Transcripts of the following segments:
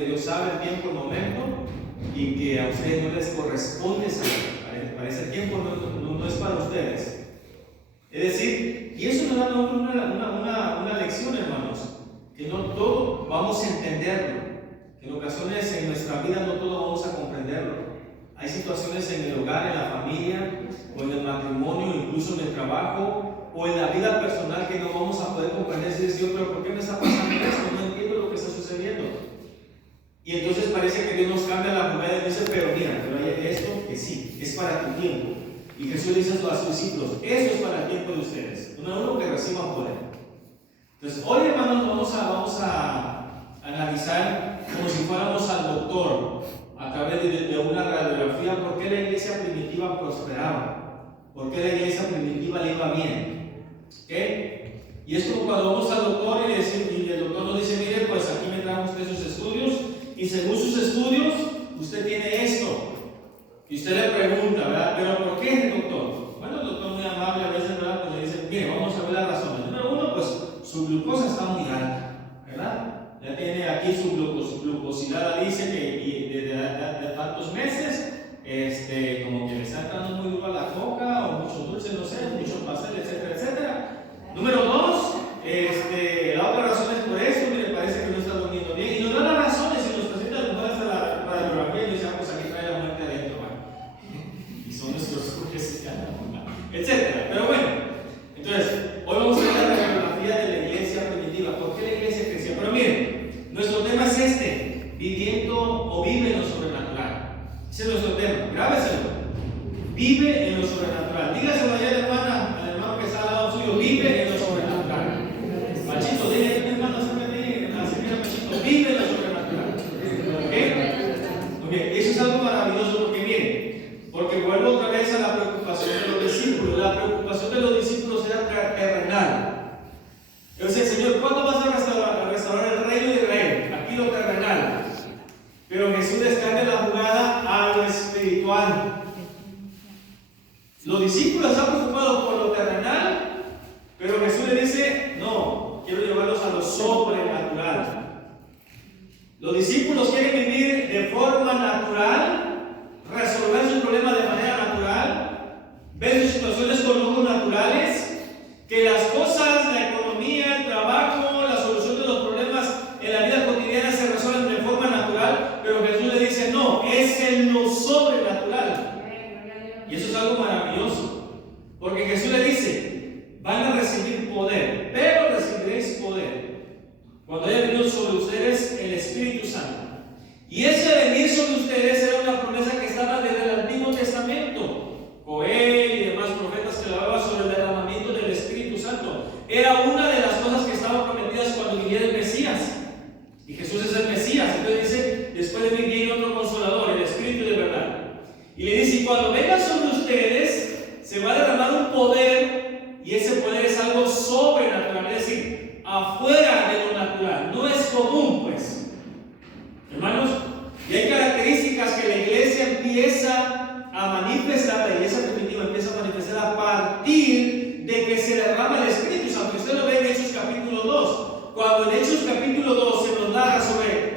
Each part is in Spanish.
solamente Dios sabe el tiempo, el momento, y que a ustedes no les corresponde saber. Para ese tiempo no es para ustedes. Es decir, y eso nos da una lección, hermanos, que no todo vamos a entenderlo, que en ocasiones en nuestra vida no todo vamos a comprenderlo. Hay situaciones en el hogar, en la familia, o en el matrimonio, incluso en el trabajo, o en la vida personal que no vamos a poder comprender. Si Dios, pero ¿por qué me está pasando esto? No entiendo lo que está sucediendo. Y entonces parece que Dios nos cambia la moneda y dice, pero mira, pero hay esto que sí, es para tu tiempo. Y Jesús le dice a sus discípulos, eso es para el tiempo de ustedes. Número uno, que reciban poder. Entonces, hoy, hermanos, vamos a analizar como si fuéramos al doctor a través de una radiografía por qué la iglesia primitiva prosperaba, por qué la iglesia primitiva le iba bien. ¿Okay? Y es como cuando vamos al doctor y el doctor nos dice, mire, pues aquí me trajo usted sus estudios y según sus estudios usted tiene esto. Y usted le pregunta, ¿verdad? ¿Pero por qué, doctor? Bueno, el doctor muy amable a veces, ¿verdad? Pues le dice, mire, vamos a ver las razones. Número uno, pues su glucosa está muy alta, ¿verdad? Ya tiene aquí su glucosilada, dice que de tantos meses, como que le está dando muy duro a la coca o mucho dulce, no sé, mucho pastel, etcétera, etcétera. Número dos, la otra razón es por eso, mire, parece que no está durmiendo bien. Y nos da las razones y nos presenta los padres a la radiografía y dice, pues aquí trae la muerte adentro, y son nuestros jueces, etcétera. Pero bueno, entonces, hoy vamos a ver la radiografía de la iglesia primitiva. ¿Por qué la iglesia crecía? Pero miren, nuestro tema es viviendo o vive en lo sobrenatural. Ese es nuestro tema, grábeselo. Vive en lo sobrenatural. Dígaselo allá al hermano que está al lado suyo, vive en lo sobrenatural. Machito, dile a mi hermano, así mira, Machito, vive en lo sobrenatural. ¿Ok? Eso es algo maravilloso porque miren, porque vuelvo otra vez a la preocupación de los discípulos. La preocupación de los discípulos era terrenal. Entonces, Señor, ¿cuándo vas a restaurar el reino de Israel? Aquí lo terrenal. Pero Jesús les cambia la jugada a lo espiritual. Los discípulos están preocupados por lo terrenal, pero Jesús les dice, no, quiero llevarlos a lo sobrenatural. Los discípulos quieren vivir de forma natural, resolver sus problemas de manera natural, ver sus situaciones con ojos naturales, que las cosas, la economía, el trabajo, la solución de los problemas en la vida cotidiana se resuelven de forma natural, pero Jesús le dice, no, es en lo sobrenatural. Y eso es algo maravilloso, porque Jesús le dice, van a recibir poder, pero recibiréis poder cuando haya venido sobre ustedes el Espíritu Santo. Y ese venir sobre ustedes era una promesa que estaba desde el Antiguo Testamento. Joel y demás profetas que hablaban sobre el derramamiento del Espíritu Santo. Era una de las cosas que estaban prometidas cuando viniera el Mesías. Y Jesús es el Mesías. Entonces dice, después de mí viene otro consolador, el Espíritu de verdad. Y le dice, y cuando venga sobre ustedes, se va a derramar un poder, y ese poder es algo sobrenatural, es decir, afuera de lo natural, no es común, pues. Hermanos, y hay características que la iglesia empieza a manifestar, la iglesia primitiva empieza a manifestar a partir de que se derrama el Espíritu Santo. Usted lo ve en Hechos capítulo 2, cuando en Hechos capítulo 2 se nos narra sobre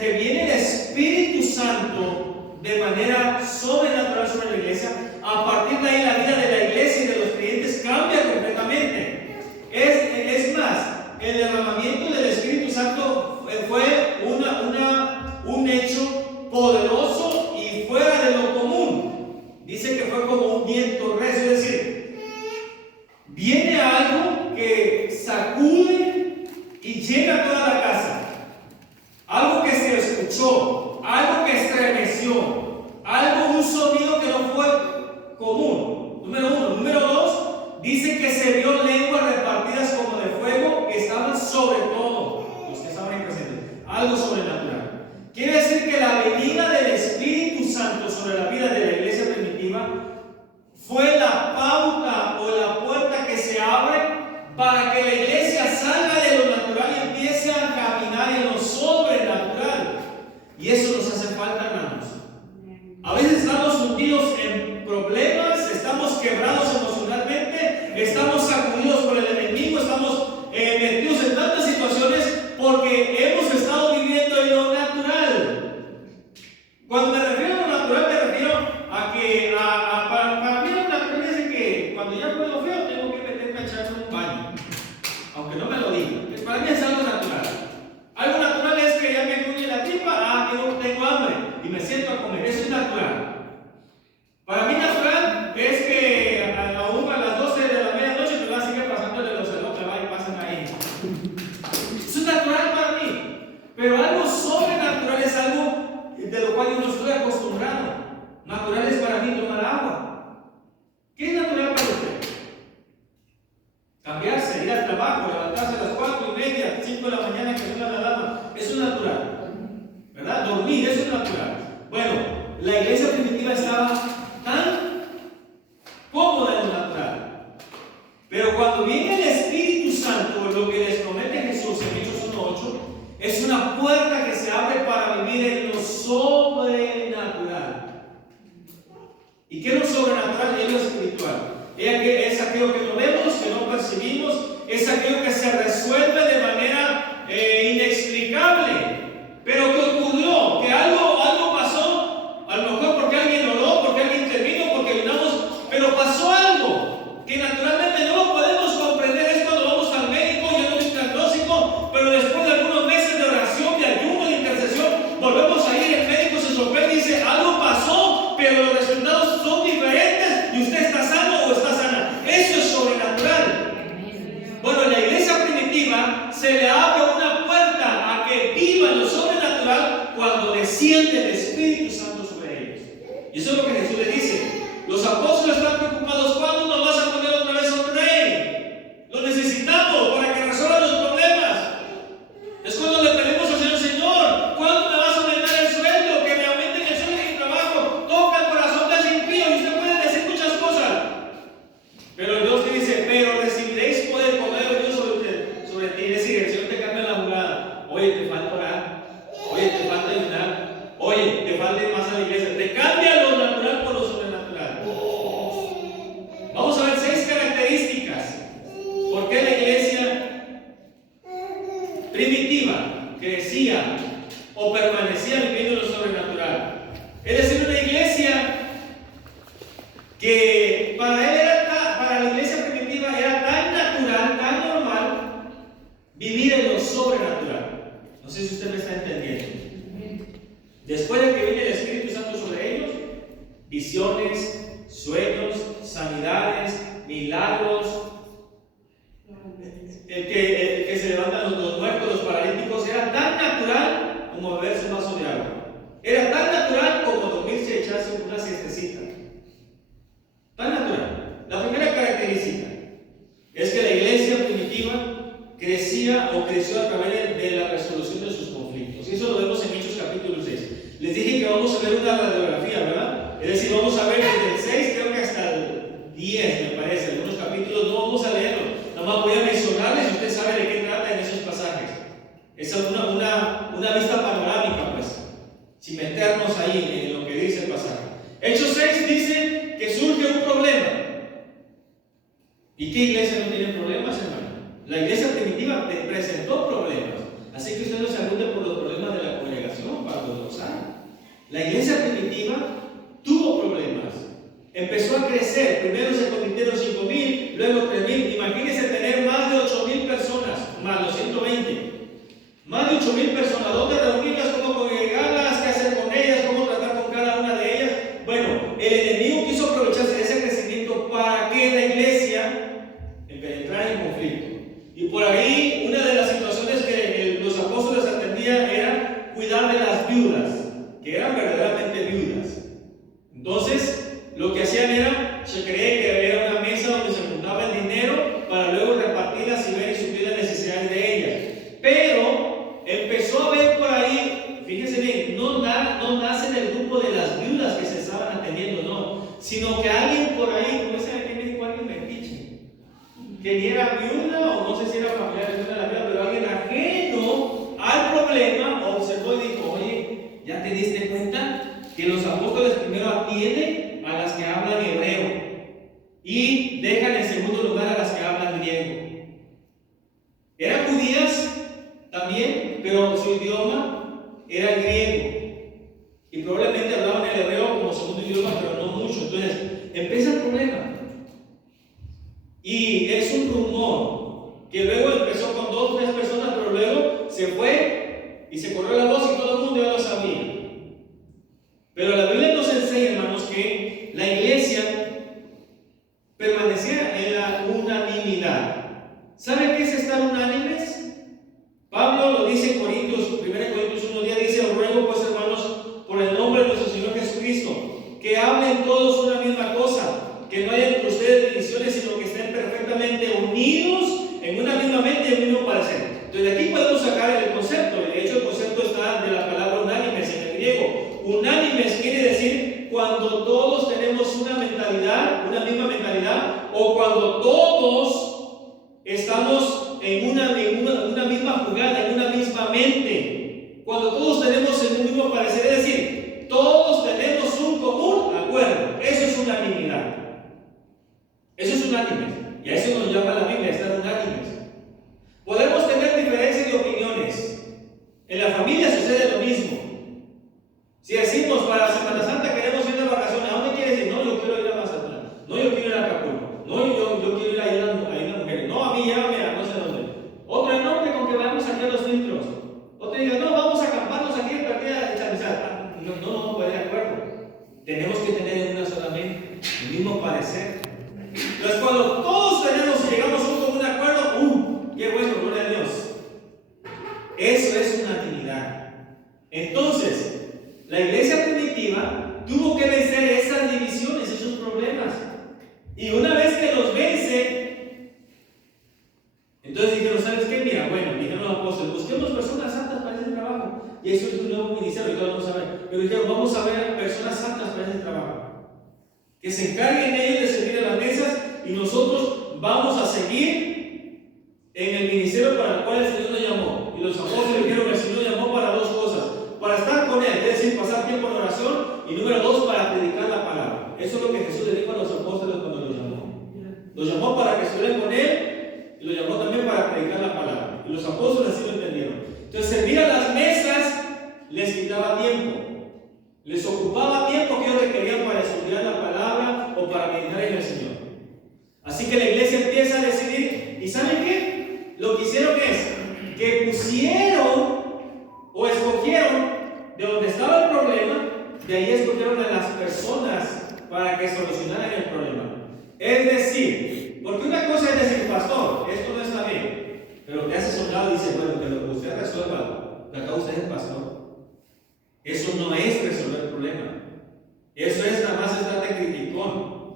que viene el Espíritu Santo de manera sobrenatural sobre la iglesia. A partir de ahí la vida de la iglesia y de los creyentes cambia completamente. Es más, el derramamiento del Espíritu Santo fue un hecho poderoso y fuera de lo común. Dice que fue como un viento recio, es decir, viene algo que sacude y llena toda la casa. Algo que se escuchó, algo que estremeció, algo, un sonido que no fue común. Número uno. Número dos, dice que se vio lenguas repartidas como de fuego que estaban sobre todo los que estaban ahí presentes. Algo sobrenatural. Quiere decir que la venida del Espíritu Santo sobre la vida de la iglesia primitiva fue la pauta o la puerta que se abre para que la iglesia salga de lo natural y empiece a caminar en lo sobrenatural. Y eso nos hace falta, hermanos. A veces estamos hundidos en problemas, estamos quebrados emocionalmente, estamos sacudidos por el enemigo, estamos metidos en tantas situaciones porque hemos estado viviendo en lo natural. Es aquello que no vemos, que no percibimos, es aquello que se resuelve de manera inexplicable. Pero ¿qué ocurrió? Que algo pasó, a lo mejor porque alguien oró, porque alguien intervino, porque ayunamos, pero pasó algo que naturalmente no lo podemos comprender. Es cuando vamos al médico y no es diagnóstico, pero después de algunos meses de oración, de ayuno, de intercesión, volvemos a ir, el médico se sorprende y dice, algo pasó, pero los resultados son diferentes y usted está sano o está sana. Eso es sobrenatural. Bueno, en la iglesia primitiva se le abre una puerta a que viva en lo sobrenatural cuando desciende el Espíritu Santo sobre ellos. Y eso es lo que Jesús le dice. Los apóstoles están preocupados. ¿Cuándo nos vas a poner otra vez un rey? Lo necesitamos para que resuelva los problemas. Es cuando le pedimos al Señor, Señor, ¿cuándo me vas a aumentar el sueldo? Que me aumenten el sueldo y el trabajo. Toca el corazón del impío y usted puede decir muchas cosas. Pero Dios te dice, pero recibiréis poder de Dios sobre ti. Es decir, el Señor te cambia la jugada. Oye, te falta orar. Oye, te falta ayunar. Oye, te falta ir más a la iglesia. Te cambia lo natural por lo sobrenatural. Vamos a ver 6 características. ¿Por qué la iglesia primitiva crecía o permanecía viviendo lo sobrenatural? Es decir, una iglesia que para la iglesia primitiva era tan natural, tan normal vivir en lo sobrenatural. No sé si usted me está entendiendo. Después de que viene el Espíritu Santo sobre ellos, visiones, sueños, sanidades, milagros, el que se levantan los muertos, los paralíticos, era tan natural como beberse un vaso de agua. Era tan natural como dormirse y echarse una siestecita. Tan natural. La primera característica es que la iglesia primitiva crecía o creció a través de la resolución de sus conflictos. Y eso lo vemos en Hechos capítulo 6. Les dije que vamos a ver una radiografía, ¿verdad? Es decir, vamos a ver desde el 6 creo que hasta el 10, me parece. Algunos capítulos no vamos a leerlo. Nada más voy a mencionarles y usted sabe de qué trata en esos pasajes. Esa es una vista panorámica, pues, sin meternos ahí en lo que dice el pasaje. Hechos 6 dice que surge un problema. ¿Y qué iglesia no tiene problemas, hermano? La iglesia primitiva presentó problemas. Así que usted no se apunte por los problemas de la congregación, para los que lo saben. La iglesia primitiva tuvo problemas. Empezó a crecer. Primero se convirtieron 5,000, luego 3,000. Imagínense tener más de 8,000 personas, más los 120. Más de 8,000 personas. ¿Dónde reunirlas? ¿Cómo congregarlas? ¿Qué hacer con ellas? ¿Cómo tratar con cada una de ellas? Bueno, el enemigo quiso aprovecharse de ese crecimiento para que la iglesia entrara en conflicto. Y por ahí, una de las situaciones que los apóstoles atendían era cuidar de las viudas, que eran verdaderamente viudas. Entonces, lo que hacían era, se cree que era una mesa donde se juntaba el dinero para luego repartirlas y ver y suplir las necesidades de ellas. Pero empezó a ver por ahí, fíjense bien, no nace del grupo de las viudas que se estaban atendiendo, no, sino que alguien por ahí, no sé quién dijo, alguien metiche, que ni era viuda o no sé si era familiar de la viuda, pero alguien ajeno al problema observó y dijo, oye, ¿ya te diste cuenta que los apóstoles primero atienden a las que hablan hebreo y dejan en segundo lugar a las que hablan griego? Eran judías también, pero su idioma era el griego y probablemente hablaban el hebreo como segundo idioma, pero no mucho. Entonces empieza el problema y es un rumor que luego empezó con 2 o 3 personas, pero luego se fue y se corrió la voz y todo el mundo ya lo sabía. Pero la Biblia nos enseña, hermanos, que la iglesia permanecía en la unanimidad. ¿Saben qué es estar unánimes? Pablo lo dice en 1 Corintios 1:10, dice, os ruego pues, hermanos, por el nombre de nuestro Señor Jesucristo, que hablen todos una misma cosa, que no haya entre ustedes divisiones, sino que estén perfectamente unidos en una misma mente y un mismo parecer. Entonces de aquí podemos sacar el concepto, y de hecho el concepto está de la palabra unánimes en el griego. Unánimes quiere decir cuando todos tenemos una mentalidad, una misma mentalidad, o cuando todos estamos en una misma jugada, en una misma mente, cuando todos tenemos el mismo parecer, es decir, todos tenemos un común acuerdo. Eso es unanimidad. Eso es En la familia sucede lo mismo. Si decimos para la Semana Santa queremos ir de vacaciones, ¿a dónde quieres ir? No, yo quiero ir a Mazatlán. No, yo quiero ir a Acapulco. No, yo quiero ir a ir a las mujeres. No, a mí llévame a no sé dónde. Otro, no, que con que vayamos aquí a los filtros. Otro diga, no, vamos a acamparnos aquí en partida de Chamizal. No, pues de acuerdo. Tenemos que tener una solamente el mismo parecer. Entonces, cuando todos tenemos y llegamos a un común acuerdo, qué bueno, gloria a Dios. Eso es una Trinidad. Entonces, la iglesia primitiva tuvo que vencer esas divisiones, esos problemas. Y una vez que los vence, entonces dijeron, ¿sabes qué? Mira, bueno, dijeron los apóstoles, busquemos personas santas para ese trabajo. Y eso es un nuevo ministerio, y todos vamos a ver. Pero dijeron, vamos a ver personas santas para ese trabajo. Que se encarguen ellos de servir a las mesas y nosotros vamos a seguir en el ministerio para el cual el Señor nos llamó. Y los apóstoles dijeron que el Señor nos llamó para dos cosas: para estar con Él, es decir, pasar tiempo en oración, y número dos, para predicar la palabra. Eso es lo que Jesús le dijo a los apóstoles cuando los llamó. Los llamó para que estuvieran con Él y los llamó también para predicar la palabra. Y los apóstoles así lo entendieron. Entonces, servir a las mesas les quitaba tiempo. Les ocupaba tiempo que ellos requerían para estudiar la palabra o para meditar en el Señor. Así que la iglesia empieza a decidir, ¿y saben qué? Lo que hicieron es que pusieron o escogieron de donde estaba el problema, de ahí escogieron a las personas para que solucionaran el problema. Es decir, porque una cosa es decir, pastor, esto no está bien, pero te hace soldado y dice, bueno, que lo que usted resuelva, que acá usted es el pastor. Eso no es resolver el problema. Eso es nada más estar de criticón.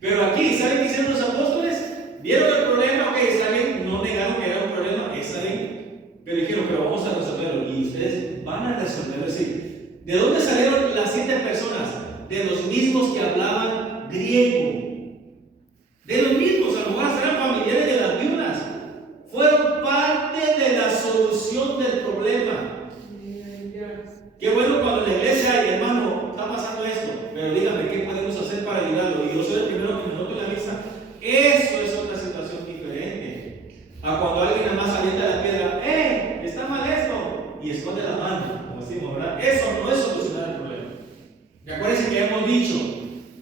Pero aquí, ¿saben qué hicieron los apóstoles? Vieron el problema, ok, está bien, no negaron que era un problema, está bien. Pero dijeron, pero vamos a resolverlo. Y ustedes van a resolverlo. Es decir, ¿de dónde salieron las 7 personas? De los mismos que hablaban griego. De los mismos, a lo mejor eran familiares de las viudas. Fueron parte de la solución del problema. Qué bueno cuando en la iglesia hay, hermano, está pasando esto, pero dígame, ¿qué podemos hacer para ayudarlo? Y yo soy el primero que me noto en la misa. Eso es otra situación diferente a cuando alguien nada más avienta la piedra, está mal esto, y esconde la mano, como decimos, ¿verdad? Eso no es solucionar el problema. Y acuérdense que hemos dicho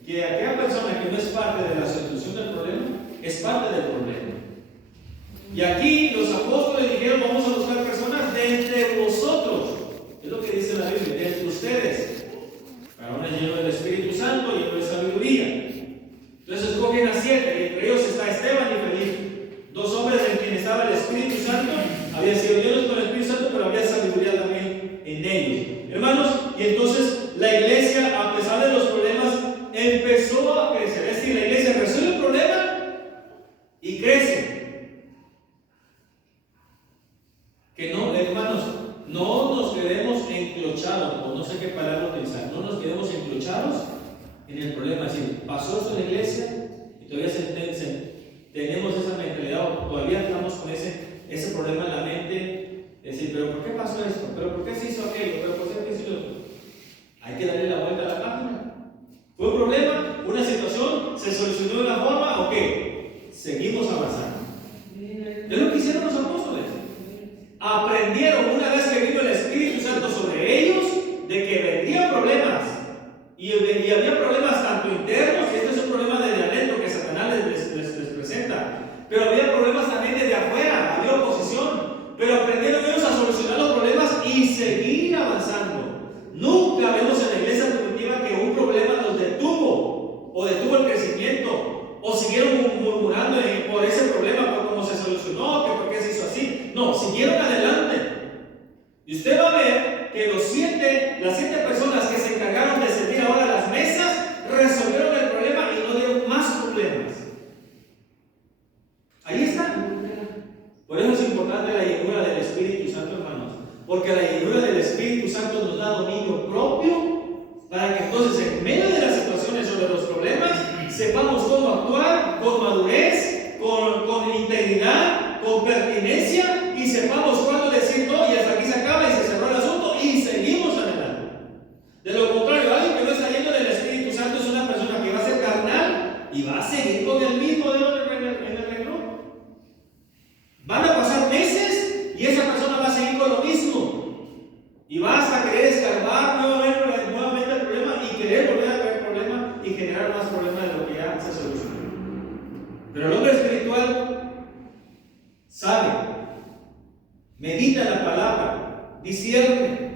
que aquella persona que no es parte de la solución del problema, es parte del problema. Y aquí los apóstoles dijeron, vamos a buscar personas de entre vosotros. Es lo que dice la Biblia, de entre ustedes. Varones llenos del Espíritu Santo, llenos de sabiduría. Entonces escogen a 7, y entre ellos está Esteban y Felipe. 2 hombres en quienes estaba el Espíritu Santo. Habían sido llenos con el Espíritu Santo, pero había sabiduría también en ellos. Hermanos, y entonces la iglesia, a pesar de los problemas, empezó a crecer. Es decir, la iglesia resuelve el problema y crece. Que no, hermanos, no nos quedemos enclochados, o no sé qué palabra utilizar, no nos quedemos enclochados en el problema. Es decir, pasó esto en la iglesia y todavía tenemos esa mentalidad, o todavía estamos con ese problema en la mente. Es decir, ¿pero por qué pasó esto? ¿Pero por qué se hizo aquello? ¿Pero por qué se hizo esto? Hay que darle la vuelta a la página. ¿Fue un problema? ¿Una situación? ¿Se solucionó de una forma? ¿O qué? Seguimos avanzando. Es lo que hicieron los apóstoles. Aprendieron una vez que vino el Espíritu Santo sobre ellos de que vendrían problemas y había problemas tanto internos, y este es un problema desde adentro que Satanás les presenta, pero había problemas también desde afuera, había oposición, pero aprendieron ellos a solucionar los problemas y seguir avanzando. Nunca vemos en la iglesia primitiva que un problema los detuvo o detuvo el crecimiento o siguieron murmurando por ese problema, por cómo se solucionó, que por qué se hizo así. No, siguieron adelante. Y usted va a ver que las 7 personas que se encargaron de servir ahora las mesas, resolvieron el problema y no dieron más problemas. Ahí está. Por eso es importante la llenura del Espíritu Santo, hermanos. Porque la llenura del Espíritu Santo nos da dominio propio para que entonces en medio de las situaciones o de los problemas sepamos cómo actuar con madurez, con integridad, con pertinencia, y sepamos cuándo decir no, y hasta aquí se acaba y se cerró el asunto y seguimos adelante. De lo contrario, alguien que no está lleno del Espíritu Santo es una persona que va a ser carnal y va a seguir con el mismo dedo en el renglón. Van a pasar meses y esa persona va a seguir con lo mismo. Y vas a querer escarbar nuevamente el problema y querer volver a crear problema y generar más problemas de lo que ya se solucionó. Pero el hombre espiritual sabe, medita en la palabra, discierne.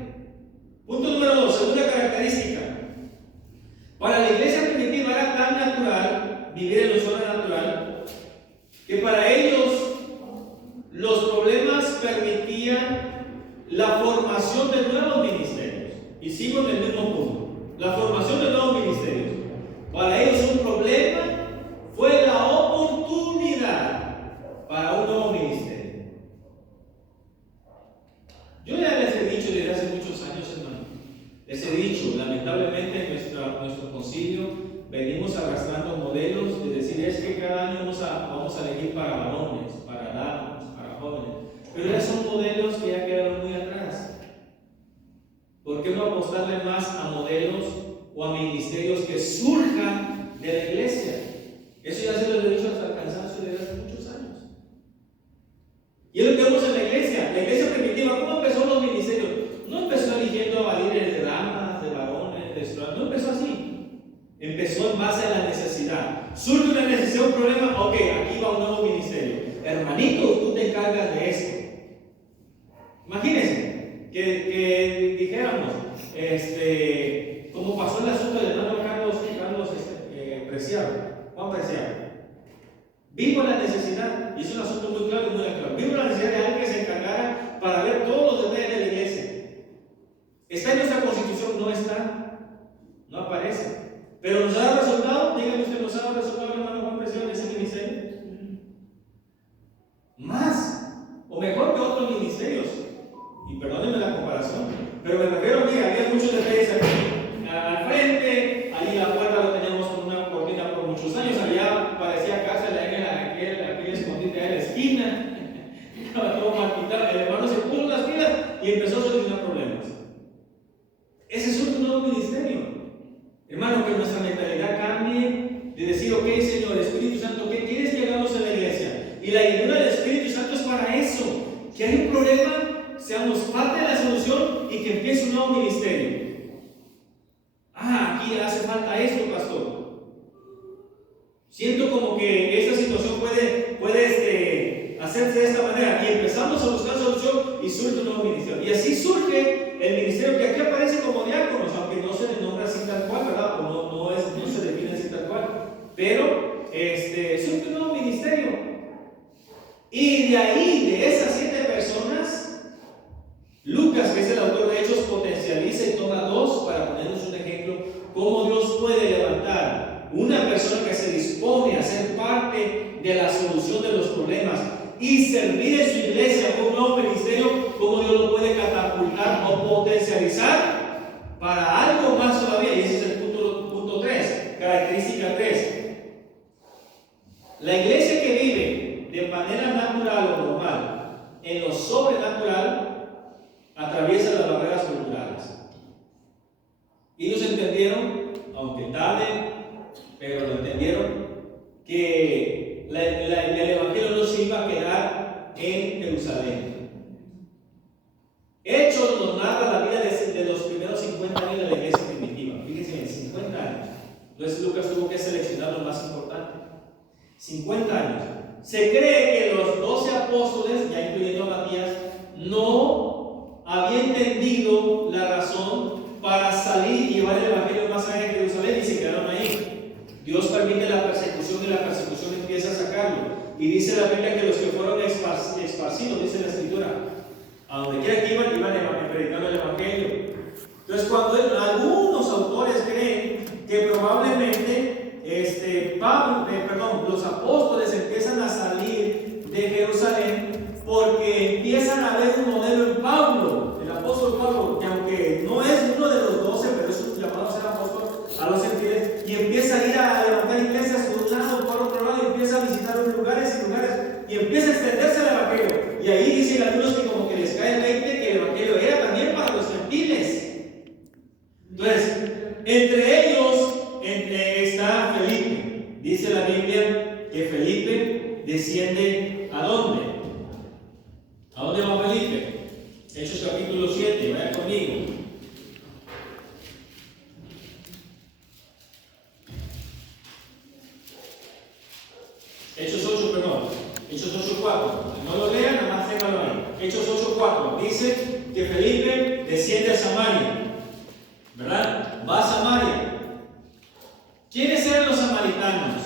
Punto número 2, segunda característica. Para la iglesia primitiva era tan natural vivir en lo sobrenatural que para ellos los problemas permitían la formación de nuevos ministerios. Y sigo en el mismo punto. La formación de nuevos ministerios. Para ellos un problema fue la oportunidad para un nuevo ministerio. Yo ya les he dicho desde hace muchos años, hermano. Les he dicho, lamentablemente en nuestro concilio venimos arrastrando modelos de decir es que cada año vamos a elegir para varones, para damas, para jóvenes. Pero ya son modelos que ya quedaron muy atrás. ¿Por qué no apostarle más a modelos o a ministerios que surjan de la iglesia? Eso ya se lo he dicho hasta el cansancio desde hace muchos años. Y es lo que vemos en la iglesia primitiva. ¿Cómo empezó los ministerios? No empezó eligiendo a líderes de damas, de varones, de estudiantes. No empezó así. Empezó en base a la necesidad. Surge una necesidad, un problema. Ok, aquí va un nuevo ministerio. Hermanito, tú te encargas de esto. Imagínense que dijéramos, como pasó el asunto del hermano Carlos Preciado, Juan Preciado. Vimos la necesidad, y es un asunto muy claro y muy claro. Vimos la necesidad de alguien que se encargara para ver todos los detalles de la iglesia. ¿Está en nuestra constitución? No está, no aparece. Pero nos ha dado resultado. Dígame usted, ¿nos ha dado resultado el hermano Juan Preciado en ese ministerio? Más o mejor que otros ministerios. Y perdónenme la comparación, pero me refiero, mira, había muchos detalles aquí al frente, allí la puerta lo teníamos con una cortina por muchos años, allá parecía cárcel, aquel escondite en la esquina, estaba todo mal pintado, el hermano se puso las pilas y empezó a solucionar problemas. Ese es un nuevo ministerio. Hermano, que nuestra mentalidad cambie de decir, ok, Señor, Espíritu Santo, ¿qué quieres que hagamos en la iglesia? Y la llenura del Espíritu Santo es para eso, que hay un problema, seamos parte de la solución y que empiece un nuevo ministerio. Aquí hace falta esto, pastor. Siento como que esta situación puede hacerse de esta manera y empezamos a buscar solución y surge un nuevo ministerio. Y así surge el ministerio que aquí aparece como diáconos, aunque no se le nombra así tal cual, ¿verdad? O no se define así tal cual. Pero surge un nuevo ministerio. Y de ahí, de esas 7 personas, Lucas, que es el autor de Hechos, potencializa y toma 2 para ponernos un ejemplo cómo Dios puede levantar una persona que se dispone a ser parte de la solución de los problemas y servir en su iglesia con un nuevo ministerio, cómo Dios lo puede catapultar o potencializar para algo más todavía. Y ese es el punto 3, característica 3. La iglesia que vive de manera natural o normal en lo sobrenatural atraviesa las barreras culturales. Y ellos entendieron, aunque tarde, pero lo entendieron, que el evangelio no se iba a quedar en Jerusalén. Hechos nos narra la vida de los primeros 50 años de la iglesia primitiva. Fíjense, en 50 años. Entonces Lucas tuvo que seleccionar lo más importante. 50 años. Se cree que los 12 apóstoles, ya incluyendo a Matías, no había entendido la razón para salir y llevar el evangelio más allá de Jerusalén y se quedaron ahí. Dios permite la persecución y la persecución empieza a sacarlo. Y dice la Biblia que los que fueron esparcidos, dice la Escritura, a donde quiera que iban predicando el evangelio. Entonces, cuando algunos autores creen que probablemente los apóstoles empiezan a salir de Jerusalén porque empiezan a ver un modelo en Pablo, el apóstol Pablo, que aunque no es uno de los 12, pero es un llamado a ser apóstol a los gentiles, y empieza a ir a levantar iglesias por un lado, por otro lado, y empieza a visitar lugares y lugares, y empieza a extenderse el evangelio. Y ahí dicen algunos que como que les cae el 20 que el evangelio era también para los gentiles. Entonces, entre ellos está Felipe. Dice la Biblia que Felipe desciende ¿a dónde? ¿A dónde va Felipe? Hechos capítulo capítulo 7, vaya conmigo. Hechos 8, perdón. Hechos 8:4. No lo lean, nada más téngalo ahí. Hechos 8:4. Dice que Felipe desciende a Samaria. ¿Verdad? Va a Samaria. ¿Quiénes eran los samaritanos?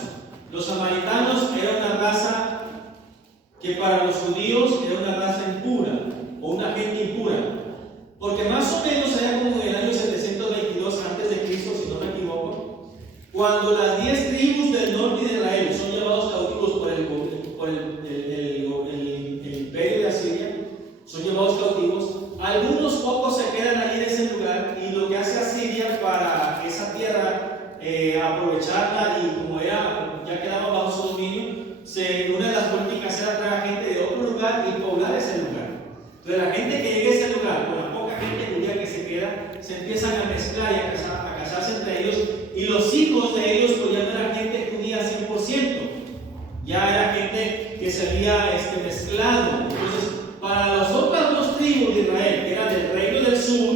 Los samaritanos eran una raza que para los judíos era una raza impura o una gente impura. Porque más o menos allá como en el año 722 antes de Cristo, si no me equivoco, cuando las 10 tribus del norte de Israel son llevados cautivos por el imperio de Asiria, son llevados cautivos, algunos pocos se quedan ahí en ese lugar, y lo que hace Asiria para esa tierra aprovecharla, y como era, ya quedaba bajo su dominio, una de las políticas era traer gente de otro lugar y poblar ese lugar. Entonces la gente que llega a ese lugar, con la poca gente judía que se queda, se empiezan a mezclar y a casarse entre ellos, y los hijos de ellos pues ya no eran gente judía 100%, ya era gente que se había mezclado. Entonces para las otras dos tribus de Israel, que eran del reino del sur,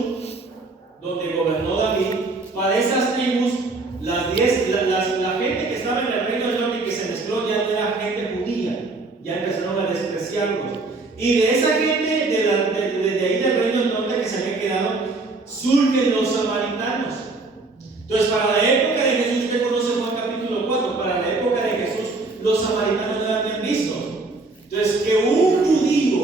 donde gobernó David, para esas tribus, la gente que estaba en el reino del norte y que se mezcló ya no era gente judía, ya empezaron a despreciarlos. Y de esa gente, desde ahí del reino del norte que se había quedado, surgen los samaritanos. Entonces, para la época de Jesús, usted conoce Juan capítulo 4, para la época de Jesús, los samaritanos no eran bien vistos. Entonces, que un judío,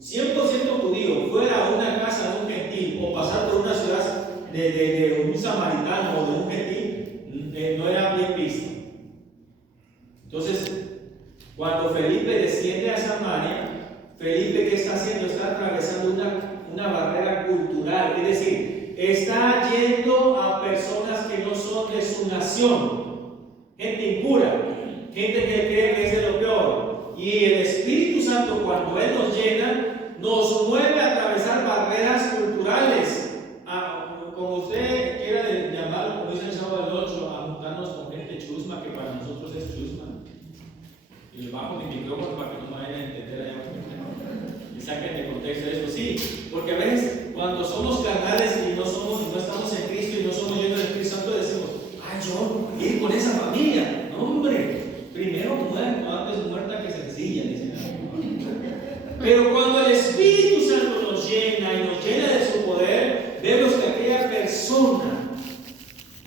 100% judío, fuera a una casa de un gentil o pasar por una ciudad de un samaritano o de un gentil, no era bien visto. Entonces, cuando Felipe desciende a Samaria, Felipe, ¿qué está haciendo? Está atravesando una barrera cultural, es decir, está yendo a personas que no son de su nación, gente impura, gente que cree que es de lo peor. Y el Espíritu Santo, cuando Él nos llena, nos mueve a atravesar barreras culturales. Como usted quiera llamarlo, como dice el sábado del 8, a juntarnos con gente chusma, que para nosotros es chusma. Y le bajo mi micrófono para que no me vayan a entender allá. Y saquen de contexto eso. Sí, porque a veces cuando somos carnales y no estamos en Cristo y no somos llenos del Espíritu Santo, decimos, ay, yo ir con esa familia. No, hombre, primero muerto, antes muerta que sencilla, dicen. Pero cuando el Espíritu Santo nos llena y nos llena de su poder, vemos que aquella persona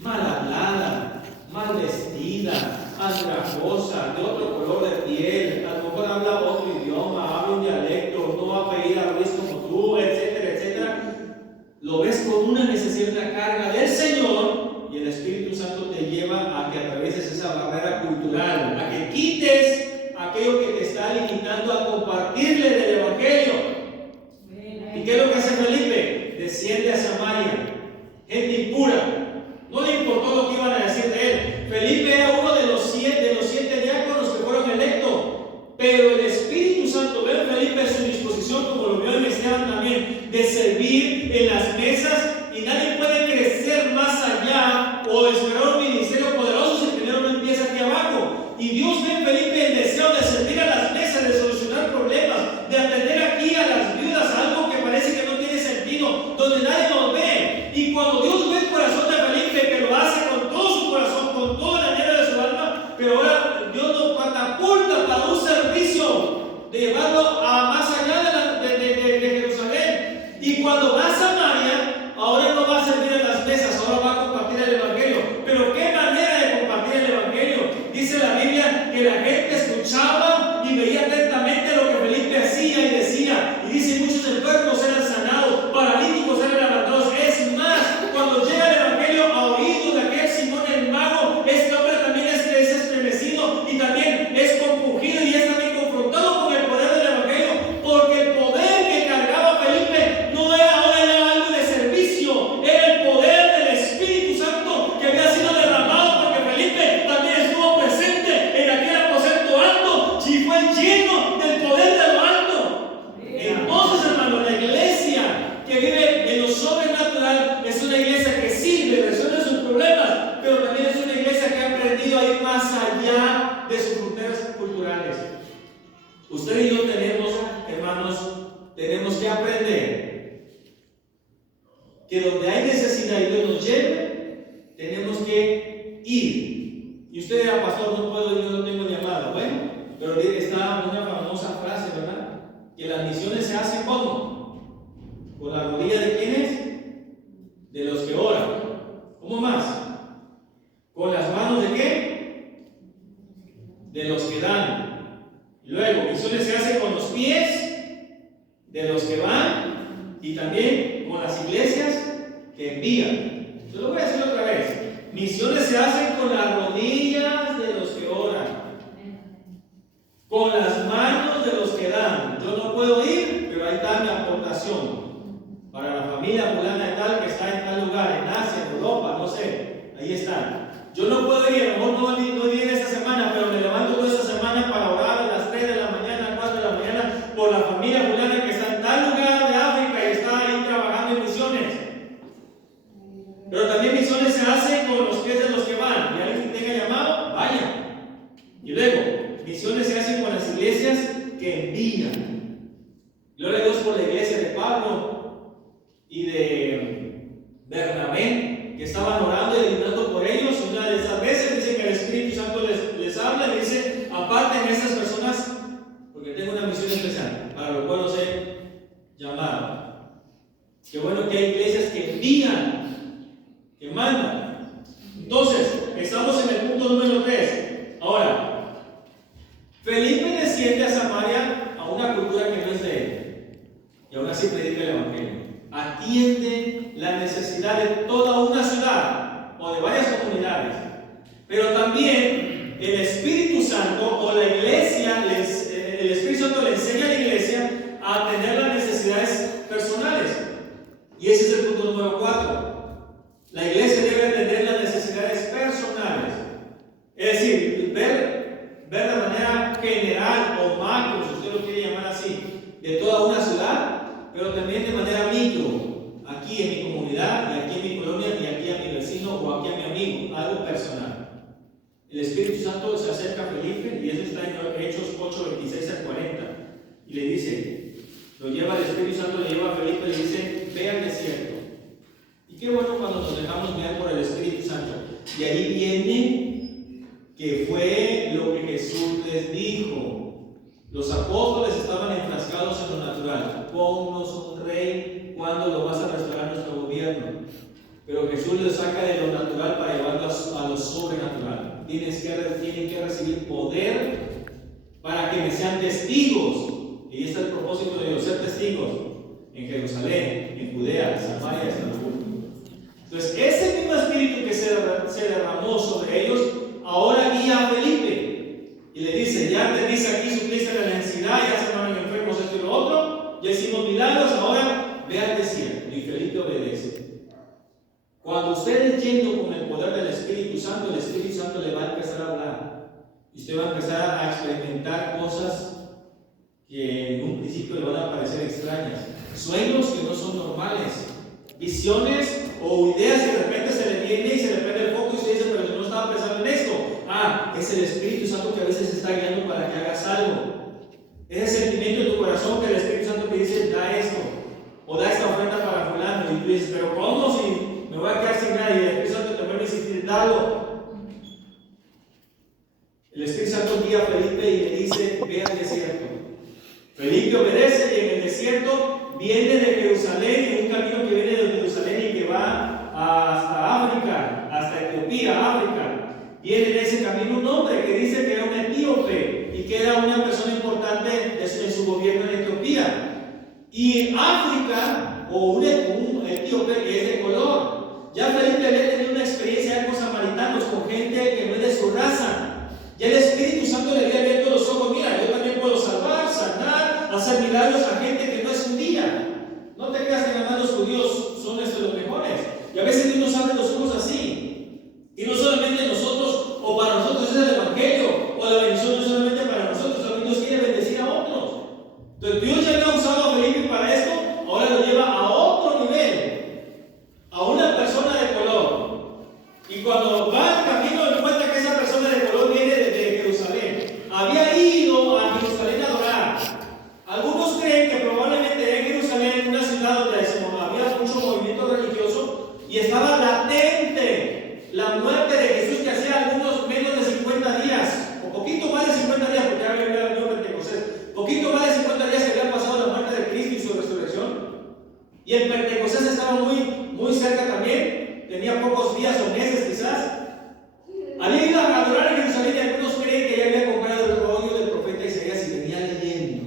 mal hablada, mal vestida, andrajosa, de otro color de piel, a lo mejor habla otro idioma, habla un dialecto, no va a pedir a Luis como tú, etcétera, etcétera, lo ves con una necesidad, una carga del Señor, y el Espíritu Santo te lleva a que atravieses esa barrera cultural, a que quites aquello que te está limitando a compartirle del Evangelio. ¿Y qué es lo que hace Felipe? Desciende a Samaria, gente impura. No le importó lo que iban a decir de él. Felipe era uno de los siete diáconos que fueron electos, pero el Espíritu Santo ve a Felipe en su disposición, como lo vio en Esteban también, de servir en las mesas, y nadie puede crecer más allá o esperar un ministerio poderoso si primero no empieza aquí abajo. Y Dios ve en Felipe el deseo de servir a las mesas, de solucionar problemas, de atender aquí a las viudas, algo que parece que no tiene sentido, donde nadie nos ve. Y cuando Dios ve el corazón de Felipe, que lo hace con todo su corazón, con toda la anhelo de su alma, pero ahora Dios lo catapulta para un servicio de llevarlo a más allá de Jerusalén. Y cuando va a Samaria, ahora no va a servir en las mesas, ahora va a compartir el Evangelio. Pero qué manera de compartir el Evangelio. Dice la Biblia que la gente escuchaba y veía atentamente lo que Felipe hacía y decía. Y dice, muchos enfermos eran sanados, paralíticos eran levantados. Es más, cuando llega el Evangelio a oídos de aquel Simón el mago, este hombre también es estremecido y también es compungido y es también confrontado con el poder del Evangelio, porque el poder que cargaba Felipe no era algo de servicio, era el poder del Espíritu Santo que había sido derramado, porque Felipe también estuvo presente en aquel aposento alto y fue lleno del poder de lo alto. Entonces, hermano, la iglesia que vive en lo sobrenatural es una iglesia que sirve, resuelve sus problemas, pero también es una iglesia que ha aprendido a ir más allá de sus fronteras culturales. Usted y yo tenemos, hermanos, tenemos que aprender que donde hay necesidad y Dios nos lleve, tenemos que ir. Y usted dirá, pastor, no puedo, yo no tengo llamada. Bueno, pero está una famosa frase, ¿verdad? Que las misiones se hacen ¿cómo? Con la rodilla de ¿quiénes? De los que oran. ¿Cómo más? ¿Con las manos de qué? De los que dan. Y luego, misiones se hacen con los pies de los que van y también con las iglesias que envían. Yo lo voy a decir otra vez. Misiones se hacen con las rodillas de los que oran, con las manos de los que dan. Yo no puedo ir, pero ahí está mi aportación para la familia fulana y tal que está en tal lugar, en Asia, en Europa, no sé, ahí está. Yo no puedo ir, a lo mejor no ir esta semana, pero me levanto toda esta semana para orar a las 3 de la mañana, 4 de la mañana, por la familia fulana que está en tal lugar de África y está ahí trabajando en misiones. Pero también misiones se hacen con los pies de los que van. Y alguien que tenga llamado, vaya. Y luego, misiones se hacen con las iglesias que envían. Gloria a Dios por la iglesia de Pablo y de Bernabé, que estaban orando y ayunando por ellos. Una de esas veces dice que el Espíritu Santo les habla y dice: aparten a estas personas porque tengo una misión especial para lo cual los he llamado. Qué bueno que hay iglesias que envían, que mandan. Entonces, estamos en el punto número 3. Ahora, Felipe desciende a Samaria, a una cultura que no es de él, y aún así predica el Evangelio. Atiende la necesidad de toda una ciudad o de varias comunidades, pero también el Espíritu Santo o la iglesia, el Espíritu Santo le enseña a la iglesia a atender las necesidades personales. Y ese es el punto número 4. La iglesia debe atender las necesidades personales, es decir, ver de manera general o macro, si usted lo quiere llamar así, de toda una ciudad, pero también de manera micro, aquí en mi comunidad, y aquí en mi colonia, y aquí a mi vecino o aquí a mi amigo, algo personal. El Espíritu Santo se acerca a Felipe, y eso está en Hechos 8, 26 al 40, y le dice, lo lleva el Espíritu Santo, le lleva a Felipe y le dice: ve al desierto. Y qué bueno cuando nos dejamos guiar por el Espíritu Santo. Y ahí viene que fue lo que Jesús les dijo. Los apóstoles estaban enfrascados en lo natural. Ponnos un rey, ¿cuándo lo vas a restaurar nuestro gobierno? Pero Jesús les saca de lo natural para llevarlo a lo sobrenatural. Tienen que recibir poder para que me sean testigos. Y este es el propósito de Dios: ser testigos en Jerusalén, en Judea, Samaria, hasta el mundo. Entonces, ese mismo espíritu que se derramó sobre ellos, ahora guía a Felipe y le dice: ya te dice aquí, supliste la necesidad, ya se van enfermos, esto y lo otro, ya hicimos milagros, ahora ve al desierto. Y Felipe obedece. Cuando usted es yendo con el poder del Espíritu Santo, el Espíritu Santo le va a empezar a hablar. Y usted va a empezar a experimentar cosas que en un principio le van a parecer extrañas. Sueños que no son normales. Visiones o ideas que de repente se le viene y se le prende el foco y usted dice: pero yo no estaba pensando en esto. Es el Espíritu Santo que a veces está guiando para que hagas algo. Ese sentimiento en tu corazón que el Espíritu Santo te dice: da esto, o da esta ofrenda para fulano, y tú dices: pero ¿cómo? Si me voy a quedar sin nadie. Y el Espíritu Santo te vuelve a insistir: dalo. El Espíritu Santo guía a Felipe y le dice: ve al desierto. Felipe obedece y en el desierto viene de Jerusalén, en un camino que viene de Jerusalén y que va hasta África, hasta Etiopía, África. Viene en ese camino un hombre que dice que era un etíope y que era una persona importante en su gobierno en Etiopía. Y África, o un etíope, es de color. Ya Felipe había tenido una experiencia con samaritanos, con gente que no es de su raza. Ya el Espíritu Santo le había abierto los ojos: mira, yo también puedo salvar, sanar, hacer milagros a gente que no es judía. No te creas que nada más los judíos son los mejores. Y a veces Dios nos abre los ojos así. Y no solamente nosotros, o para nosotros es el Evangelio, o la bendición no es solamente para nosotros, también Dios quiere bendecir a otros. Entonces Dios ya había usado a Felipe para esto, ahora lo lleva a otro nivel, a una persona de color. Y cuando va al camino, encuentra que esa persona de color viene de Jerusalén. Había ido a Jerusalén a adorar. Algunos creen que probablemente en Jerusalén, una ciudad donde había y estaba latente la muerte de Jesús, que hacía algunos menos de 50 días, o poquito más de 50 días, porque había venido Pentecostés, poquito más de 50 días que había pasado la muerte de Cristo y su resurrección. Y el Pentecostés estaba muy cerca también, tenía pocos días o meses quizás. Había ido a adorar en Jerusalén y algunos creen que ya había comprado el rollo del profeta Isaías y venía leyendo.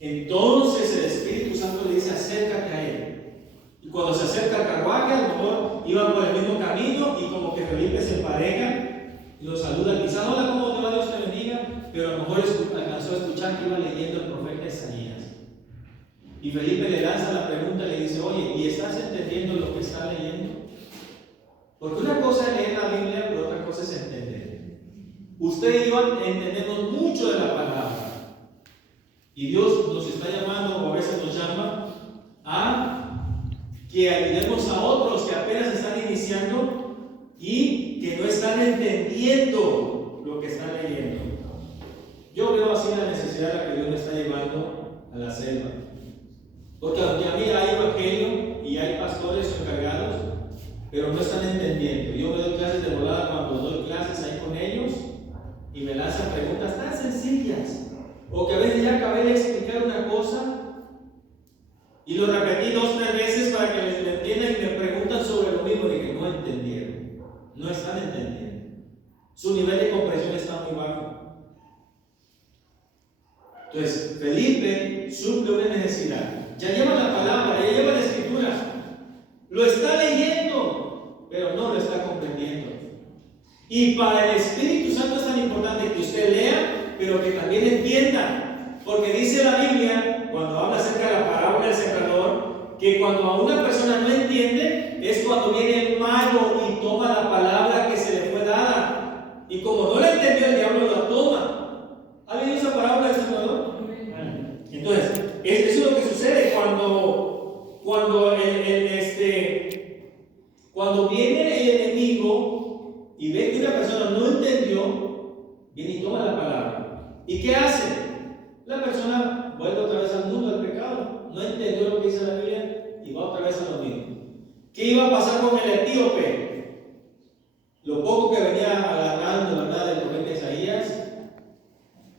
Entonces el Espíritu Santo le dice: acércate a él. Y cuando se acerca al carruaje, a lo mejor iban por el mismo camino y como que Felipe se empareja y lo saluda. Quizás: hola, ¿cómo te va? Dios te bendiga. Pero a lo mejor alcanzó a escuchar que iba leyendo el profeta Isaías. Y Felipe le lanza la pregunta y le dice: oye, ¿y estás entendiendo lo que está leyendo? Porque una cosa es leer la Biblia, pero otra cosa es entender. Usted y yo entendemos mucho de la palabra. Y Dios nos está llamando, o a veces nos llama, a que ayudemos a otros que apenas están iniciando y que no están entendiendo lo que están leyendo. Yo veo así la necesidad a la que Dios me está llevando a la selva. Porque aunque a mí hay evangelio y hay pastores encargados, pero no están entendiendo. Yo me doy clases de volada cuando doy clases ahí con ellos y me lanzan preguntas tan sencillas, o que a veces ya acabé de explicar una cosa y lo repetí 2 o 3 veces para que les entiendan y me preguntan sobre lo mismo y que no entendieron, no están entendiendo. Su nivel de comprensión está muy bajo. Entonces, Felipe suple una necesidad. Ya lleva la palabra, ya lleva la escritura, lo está leyendo, pero no lo está comprendiendo. Y para el Espíritu Santo es tan importante que usted lea, pero que también entienda. Porque dice la Biblia, cuando habla acerca de la parábola del sembrador, que cuando a una persona no entiende, es cuando viene el malo y toma la palabra que se le fue dada. Y como no la entendió, el diablo la toma. ¿Ha leído esa parábola del sembrador? Entonces, eso es lo que sucede cuando viene el enemigo y ve que una persona no entendió, viene y toma la palabra. ¿Y qué hace? La persona vuelve otra vez al mundo, al pecado. No entendió lo que dice la Biblia y va otra vez a lo mismo. ¿Qué iba a pasar con el etíope? Lo poco que venía agarrando, ¿verdad?, del profeta Isaías,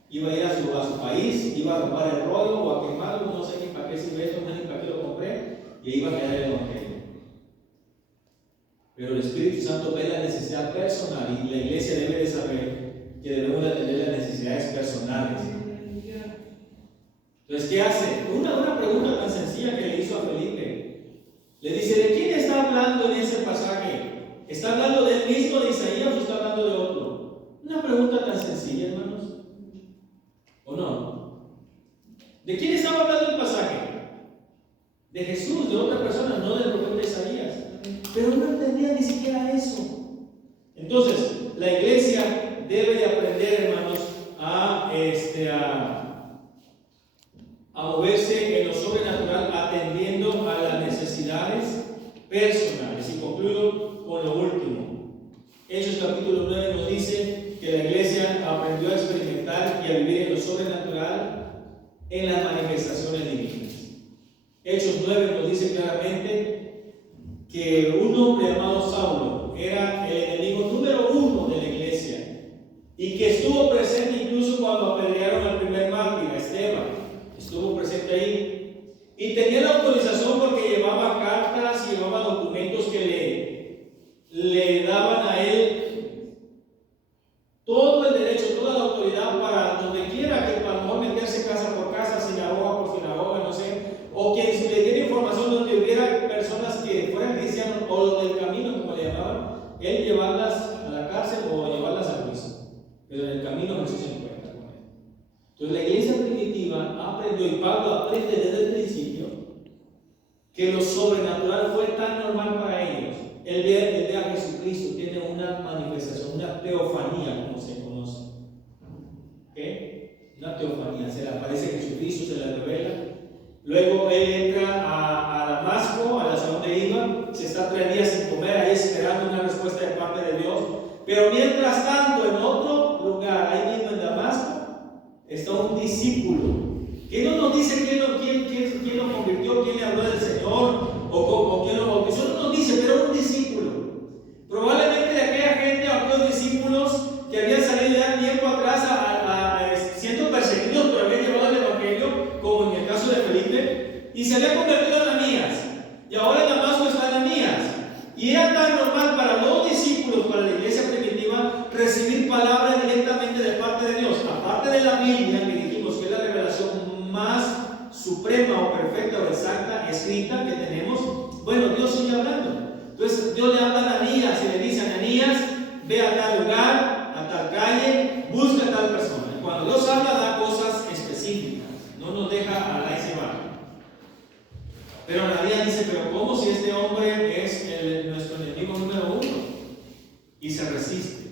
iba a ir a su país, iba a robar el rollo o a quemarlo, no sé ni para qué sirve eso, no sé ni para qué lo compré, y ahí iba a quedar el evangelio. Pero el Espíritu Santo ve la necesidad personal y la iglesia debe de saber que debemos de atender las necesidades personales. Entonces, ¿qué hace? Una pregunta tan sencilla que le hizo a Felipe. Le dice: ¿de quién está hablando en ese pasaje? ¿Está hablando de él mismo, de Isaías, o está hablando de otro? Una pregunta tan sencilla, hermanos. ¿O no? ¿De quién estaba hablando el pasaje? De Jesús, de otra persona, no del profeta Isaías. Pero no entendía ni siquiera eso. Entonces, la iglesia debe de aprender, hermanos, a moverse en lo sobrenatural, atendiendo a las necesidades personales. Y concluyo con lo último. Hechos capítulo 9 nos dice que la iglesia aprendió a experimentar y a vivir en lo sobrenatural en las manifestaciones divinas. Hechos 9 nos dice claramente que un hombre llamado Saulo era el enemigo número 1 de la iglesia y que estuvo presente incluso cuando apedrearon al primer mártir, a Esteban. Estuvo presente ahí y tenía la autorización porque llevaba cartas y llevaba documentos que le daban a él todo el derecho, toda la autoridad para donde quiera, que para no meterse casa por casa, sinagoga por sinagoga, no sé, o quien le diera información donde hubiera personas que fueran cristianos o los del camino, como le llamaban, él llevarlas a la cárcel o llevarlas al juicio. Pero en el camino Jesús se encuentra con él. Entonces la iglesia primitiva aprendió, y Pablo aprende desde el principio, que lo sobrenatural fue tan normal para ellos. Él ve a Jesucristo, tiene una manifestación, una teofanía, como se conoce. ¿Okay? Una teofanía, se le aparece Jesucristo, se le revela. Luego él entra a Damasco, a la ciudad donde iba, se está 3 días sin comer, ahí esperando una respuesta de parte de Dios. Pero mientras tanto, en otro lugar, ahí mismo en Damasco, está un discípulo. Que no nos dice quién lo convirtió, quién le habló del Señor, o quién lo bautizó, no nos dice, Y era tan normal para los discípulos, para la iglesia primitiva, recibir palabra directamente de parte de Dios. Aparte de la Biblia, que dijimos que es la revelación más suprema o perfecta o exacta, escrita que tenemos, bueno, Dios sigue hablando. Entonces Dios le habla a Ananías y le dice: Ananías, ve a tal lugar, a tal calle, busca a tal persona. Y cuando Dios habla, da cosas específicas, no nos deja a la y se va. Pero Ananías dice: pero ¿cómo si este hombre es nuestro enemigo número uno? Y se resiste.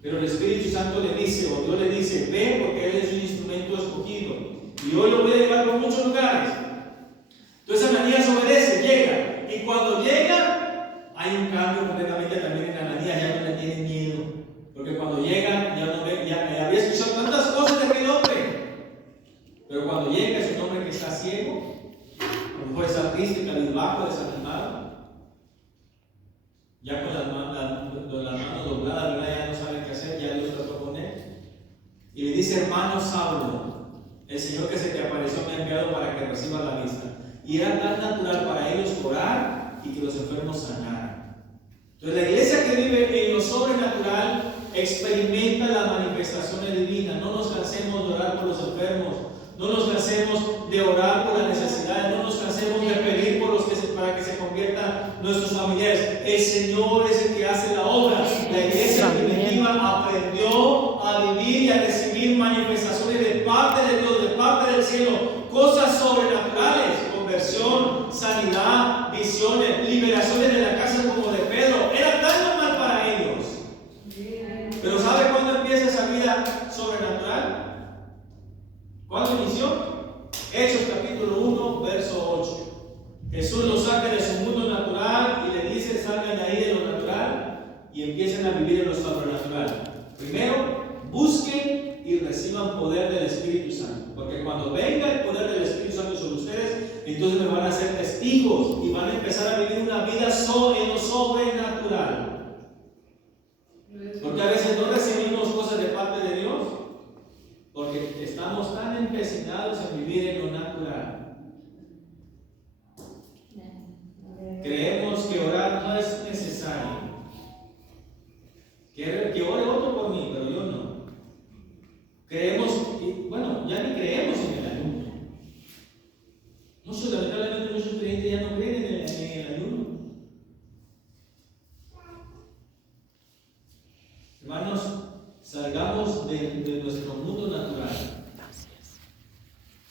Pero el Espíritu Santo le dice, o Dios le dice: ve, porque él es un instrumento escogido y hoy lo voy a llevar por muchos lugares. Entonces Ananías obedece, llega, y cuando llega hay un cambio completamente también en Ananías. Ya no le tiene miedo, porque cuando llega ya no ve, ya había escuchado tantas cosas de aquel hombre, pero cuando llega es un hombre que está ciego, a lo mejor está triste, cabizbajo, desanimado, ya con las manos dobladas, ¿verdad? Ya no sabe qué hacer, ya Dios trató con él. Y le dice: hermano Saulo, el Señor que se te apareció me ha enviado para que recibas la vista. Y era tan natural para ellos orar y que los enfermos sanaran. Entonces la iglesia que vive en lo sobrenatural experimenta las manifestaciones divinas. No nos cansemos de orar por los enfermos, no nos cansemos de orar por las necesidades, no nos cansemos de pedir por los para que se conviertan nuestros familiares. El Señor es el que hace la obra. La iglesia primitiva aprendió a vivir y a recibir manifestaciones de parte de Dios, de parte del cielo, cosas sobrenaturales, conversión, sanidad, visiones, liberaciones de la cárcel como de Pedro. Era tan normal para ellos. Pero ¿sabe cuándo empieza esa vida sobrenatural? ¿Cuándo inició? Hechos capítulo 1, verso 8. Jesús los saca de su mundo natural y le dice: salgan de ahí de lo natural y empiecen a vivir en lo sobrenatural. Primero, busquen y reciban poder del Espíritu Santo, porque cuando venga el poder del Espíritu Santo sobre ustedes, entonces me van a ser testigos y van a empezar a vivir una vida en lo sobrenatural. Porque a veces no recibimos cosas de parte de Dios porque estamos tan empecinados en vivir en lo natural. Creemos que orar no es necesario. Que ore otro por mí, pero yo no. Creemos, bueno, ya ni creemos en el ayuno. Lamentablemente muchos creyentes ya no creen en el ayuno. Hermanos, salgamos de nuestro mundo natural.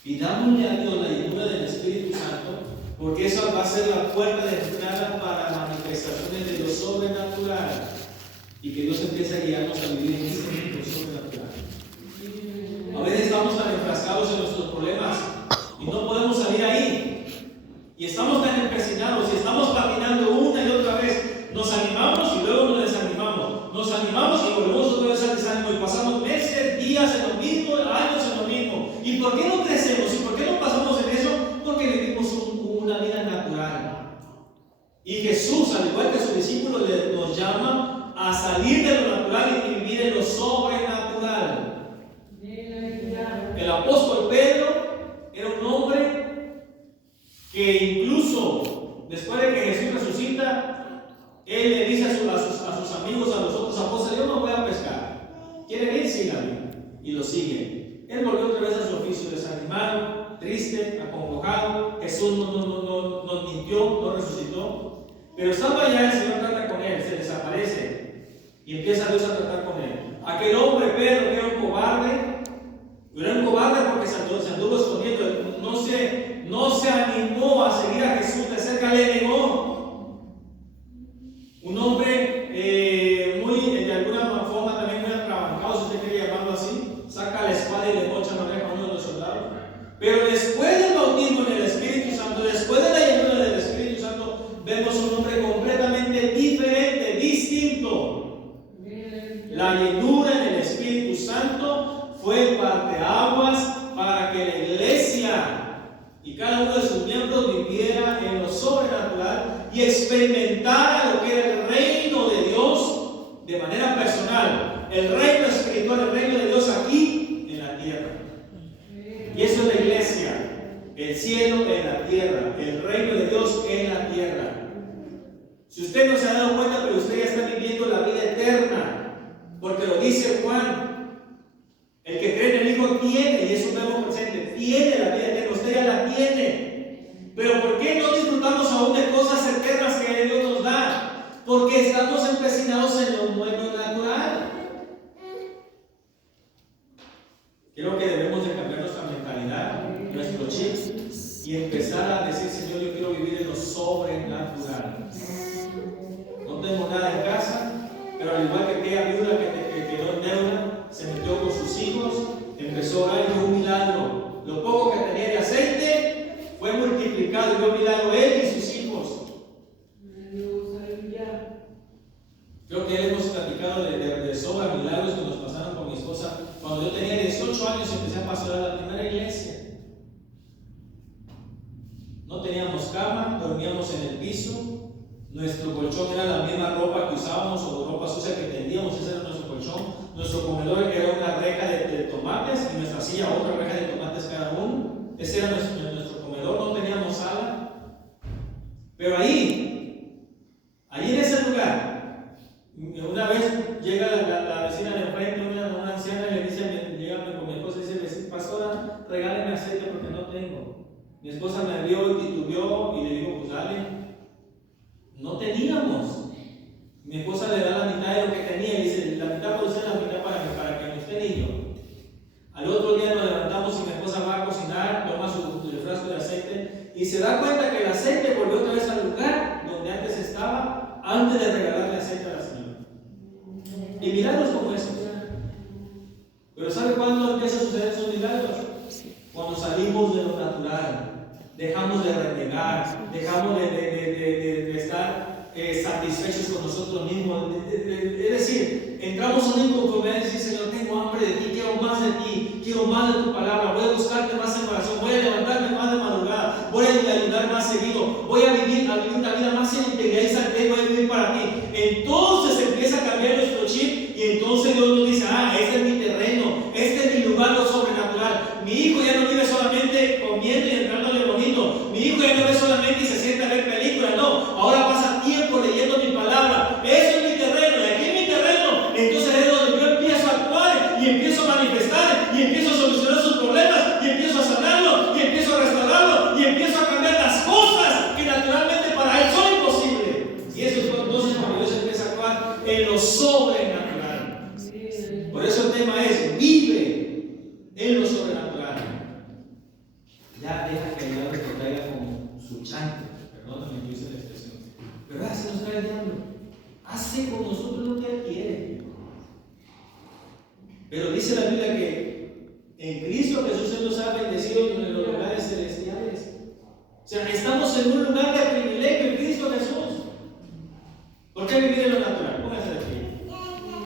Pidámosle a Dios la llenura del Espíritu Santo, porque eso va a ser la puerta de entrada para manifestaciones de lo sobrenatural y que Dios empiece a guiarnos a vivir en ese mundo sobrenatural. A veces estamos tan enfrascados en nuestros problemas y no podemos salir ahí, y estamos tan empecinados y estamos patinando una y otra vez. Nos animamos y luego nos desanimamos, nos animamos y volvemos otra vez al desánimo, y pasamos meses, días en lo mismo, años en lo mismo. ¿Y por qué no crecemos? ¿Y por qué no pasamos en eso? Porque vivimos una vida natural. Y Jesús, al igual que sus discípulos, nos llama a salir de lo natural y vivir en lo sobrenatural. El apóstol Pedro era un hombre que incluso después de que Jesús resucita, él le dice a sus amigos, a los otros apóstoles: yo no voy a pescar. ¿Quieren ir? Síganme. Y lo siguen. Él volvió otra vez a su oficio, desanimado, triste, acongojado. Jesús nos mintió, no resucitó. Pero estando allá, el Señor trata con él, se desaparece y empieza Dios a tratar con él. Aquel hombre, Pedro, que era un cobarde porque se anduvo escondiendo, no se animó a seguir a Jesús de cerca, le negó. Un hombre de alguna forma también muy atrabancado, si usted quiere llamarlo así, saca la espada y le mocha la oreja a uno de los soldados. Pero después del bautismo en el Espíritu Santo, después de la llenura del Espíritu Santo, vemos un hombre completamente diferente, distinto. La llenura en el Espíritu Santo fue parteaguas para que la iglesia y cada uno de sus miembros viviera en lo sobrenatural y experimentara lo que era el reino de Dios de manera personal, el reino espiritual, el reino de Dios aquí en la tierra. Y eso es la iglesia, el cielo en la tierra, el reino de Dios en la tierra. Si usted no se ha dado cuenta, pero usted ya está viviendo la vida eterna, porque lo dice Juan, el que cree en el Hijo tiene, y es un verbo presente, tiene la vida eterna, usted ya la tiene. Pero ¿por qué no disfrutamos aún de cosas eternas que Dios nos da? Porque estamos empecinados en lo bueno natural. Creo que debemos de cambiar nuestra mentalidad, nuestro chip, y empezar a decir: Señor, yo quiero vivir en lo sobrenatural. No tengo nada en casa, pero al igual que aquella viuda que quedó en deuda, se metió con sus hijos, empezó a orar y vio un milagro. Lo poco que tenía de aceite fue multiplicado y vio un milagro él y sus hijos. Creo que hemos platicado de sobra milagros que nos pasaron con mi esposa. Cuando yo tenía 18 años empecé a pastorear la primera iglesia. No teníamos cama, dormíamos en el piso. Nuestro colchón era la misma ropa que usábamos o ropa sucia que tendíamos. Ese era nuestro colchón. Nuestro comedor era una reja de tomates y nuestra silla otra reja de tomates cada uno. Ese era nuestro comedor. No teníamos sala. Pero ahí en ese lugar, una vez llega la vecina de enfrente, una anciana, y le dice, llega con mi esposa y dice: pastora, regáleme aceite porque no tengo. Mi esposa me vio y titubeó y le digo: pues dale. No teníamos. Mi esposa le da la mitad de lo que tenía y dice: la mitad puede ser la mitad para que usted y yo. Al otro día nos levantamos y mi esposa va a cocinar, toma el frasco de aceite y se da cuenta que el aceite volvió otra vez al lugar donde antes estaba, antes de regalarle aceite a la señora. Y milagros como esos. Pero ¿sabe cuándo empiezan a suceder esos milagros? Cuando salimos de lo natural, dejamos de renegar, dejamos de estar satisfechos con nosotros mismos. Es decir, entramos en una inconformidad y decimos: Señor, tengo hambre de ti, quiero más de ti, quiero más de tu palabra, voy a buscarte más en oración, voy a levantarme más de madrugada, voy a ayudar más seguido, voy a vivir una vida más en integridad y santidad, voy a vivir para ti. Entonces empieza a cambiar nuestro chip y entonces Dios nos dice: este es mi terreno, este es mi lugar, lo sobrenatural. Mi hijo ya no vive solamente comiendo y entrándole bonito. Mi hijo ya no ve solamente y se sienta a ver películas. No, ahora pasa tiempo leyendo mi palabra. Eso es mi terreno, y aquí en mi terreno, entonces es donde yo empiezo a actuar y empiezo a manifestar y empiezo a solucionar sus problemas y empiezo a sanarlo y empiezo a restaurarlo y empiezo a cambiar las cosas que naturalmente para él son imposibles. Y eso es entonces cuando Dios empieza a actuar en lo sobrenatural. Por eso el tema es: vive en lo sobrenatural. Ya deja que el diablo te traiga como su chancla. Perdóname que use la expresión. Pero así nos trae el diablo. Hace con nosotros lo que él quiere. Pero dice la Biblia que en Cristo Jesús Él nos ha bendecido en los lugares celestiales. O sea, estamos en un lugar de privilegio en Cristo Jesús. ¿Por qué vivir en lo